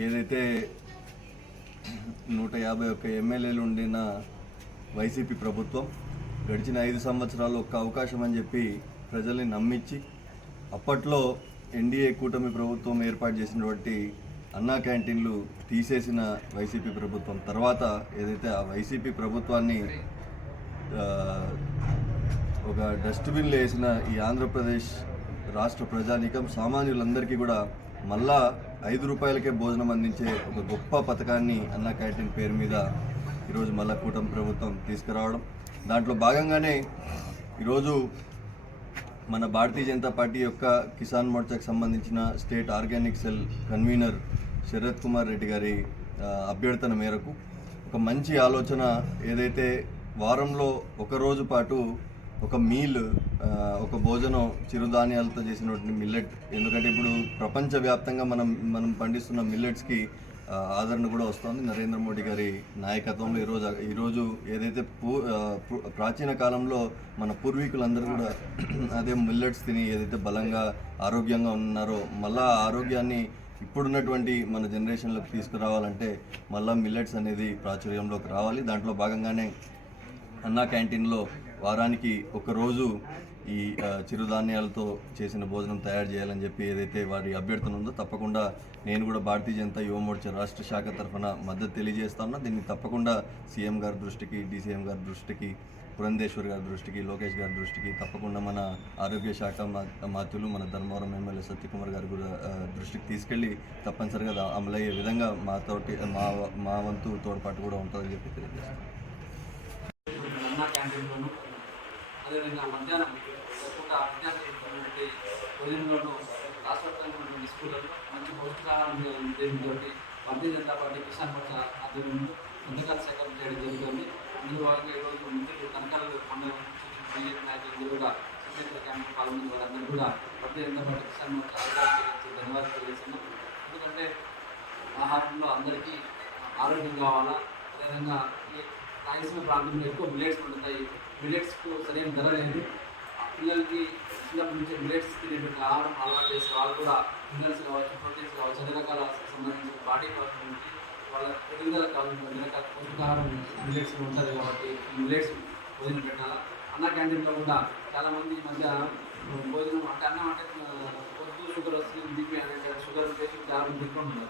ఏదైతే నూట యాభై ఒక్క ఎమ్మెల్యేలు ఉండిన వైసీపీ ప్రభుత్వం గడిచిన ఐదు సంవత్సరాలు ఒక్క అవకాశం అని చెప్పి ప్రజల్ని నమ్మించి అప్పట్లో ఎన్డీఏ కూటమి ప్రభుత్వం ఏర్పాటు చేసినటువంటి అన్నా క్యాంటీన్లు తీసేసిన వైసీపీ ప్రభుత్వం తర్వాత ఏదైతే ఆ వైసీపీ ప్రభుత్వాన్ని ఒక డస్ట్బిన్లో వేసిన ఈ ఆంధ్రప్రదేశ్ రాష్ట్ర ప్రజానీకం సామాన్యులందరికీ కూడా మళ్ళా ఐదు రూపాయలకే భోజనం అందించే ఒక గొప్ప పథకాన్ని అన్న క్యాంటీన్ పేరు మీద ఈరోజు మళ్ళా కూటమి ప్రభుత్వం తీసుకురావడం. దాంట్లో భాగంగానే ఈరోజు మన భారతీయ జనతా పార్టీ యొక్క కిసాన్ మోర్చాకు సంబంధించిన state organic cell convener Sharath Kumar Reddy గారి అభ్యర్థన మేరకు ఒక మంచి ఆలోచన ఏదైతే వారంలో ఒక రోజు పాటు ఒక మీల్ ఒక భోజనం చిరుధాన్యాలతో చేసినటువంటి మిల్లెట్ ఎందుకంటే ఇప్పుడు ప్రపంచవ్యాప్తంగా మనం మనం పండిస్తున్న మిల్లెట్స్కి ఆదరణ కూడా వస్తుంది. నరేంద్ర మోడీ గారి నాయకత్వంలో ఈరోజు ఈరోజు ఏదైతే పూ ప్రాచీన కాలంలో మన పూర్వీకులందరూ కూడా అదే మిల్లెట్స్ తిని ఏదైతే బలంగా ఆరోగ్యంగా ఉన్నారో మళ్ళా ఆ ఆరోగ్యాన్ని ఇప్పుడున్నటువంటి మన జనరేషన్లోకి తీసుకురావాలంటే మళ్ళా మిల్లెట్స్ అనేది ప్రాచుర్యంలోకి రావాలి. దాంట్లో భాగంగానే అన్నా క్యాంటీన్లో వారానికి ఒకరోజు ఈ చిరుధాన్యాలతో చేసిన భోజనం తయారు చేయాలని చెప్పి ఏదైతే వారి అభ్యర్థన ఉందో తప్పకుండా నేను కూడా భారతీయ జనతా యువ మోర్చా రాష్ట్ర శాఖ తరఫున మద్దతు తెలియజేస్తా ఉన్నా. దీన్ని తప్పకుండా సీఎం గారి దృష్టికి డీసీఎం గారి దృష్టికి పురంధేశ్వర్ గారి దృష్టికి లోకేష్ గారి దృష్టికి తప్పకుండా మన ఆరోగ్య శాఖ మాతులు మన ధర్మవరం ఎమ్మెల్యే సత్యకుమార్ గారు కూడా దృష్టికి తీసుకెళ్ళి తప్పనిసరిగా అమలయ్యే విధంగా మాతోటి మా మా వంతు తోడ్పాటు కూడా ఉంటుందని చెప్పి తెలియజేస్తాను అదేవిధంగా మధ్యాహ్నం ఒక పూట మధ్యాహ్నం ఉన్నటువంటి రాష్ట్రవ్యాప్తంగా ఉన్నటువంటి స్కూళ్ళలో మంచి పౌష్టికాహారం ఉద్దేశంతో భారతీయ జనతా పార్టీ కిసాన్ మోర్చా ఆధ్వర్యంలో పథకాలు సేకరణ చేయడం జరుగుతుంది. అందులో భాగంగా ఈరోజు మంత్రులు కనకాలు కొండ బీజేపీ నాయకులు కూడా సిద్ధాంత క్యాంపు పాల్గొన్న వారందరూ కూడా భారతీయ జనతా పార్టీ కిసాన్ మోర్చా ఆధ్వర్యంలో ధన్యవాదాలు తెలియజేస్తున్నాం. ఎందుకంటే ఆహారంలో అందరికీ ఆరోగ్యం కావాలా? అదేవిధంగా రాయలసీమ ప్రాంతంలో ఎక్కువ మిల్లెట్స్ ఉంటాయి మిల్లెట్స్కు సరైన ధర లేదు. పిల్లలకి చిన్నప్పటి నుంచి మిల్లెట్స్ తినేటువంటి ఆహారం అలవాటు చేసి వాళ్ళు కూడా మినరల్స్ కావచ్చు ప్రోటీన్స్ కావచ్చు అన్ని రకాల సంబంధించిన బాడీ పార్ట్ నుంచి వాళ్ళ ఎదుగుదల కావాల్సిన అన్ని రకాల పోషకాహారం మిల్లెట్స్ ఉంటుంది కాబట్టి మిల్లెట్స్ భోజనం పెట్టాలా? అన్న క్యాంటీన్లో కూడా చాలామంది ఈ మధ్య భోజనం అంటే అన్నం అంటే పొద్దు షుగర్ వస్తుంది బీపీ అనేది షుగర్ పేషెంట్ చాలా మంది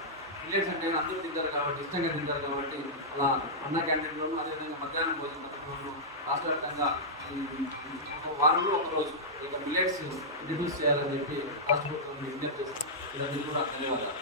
మిల్లెట్స్ అంటే అందరూ తింటారు కాబట్టి ఇష్టంగా తింటారు కాబట్టి అలా అన్న క్యాంటీన్లోను అదేవిధంగా మధ్యాహ్నం భోజన పథకంలోను రాష్ట్ర వ్యాప్తంగా ఒక వారంలో ఒక రోజు ఇక మిల్లెట్స్ ఇంట్రడ్యూస్ చేయాలని చెప్పి రాష్ట్ర ప్రభుత్వం విజ్ఞప్తి చేస్తుంది ఇవన్నీ కూడా ధన్యవాదాలు.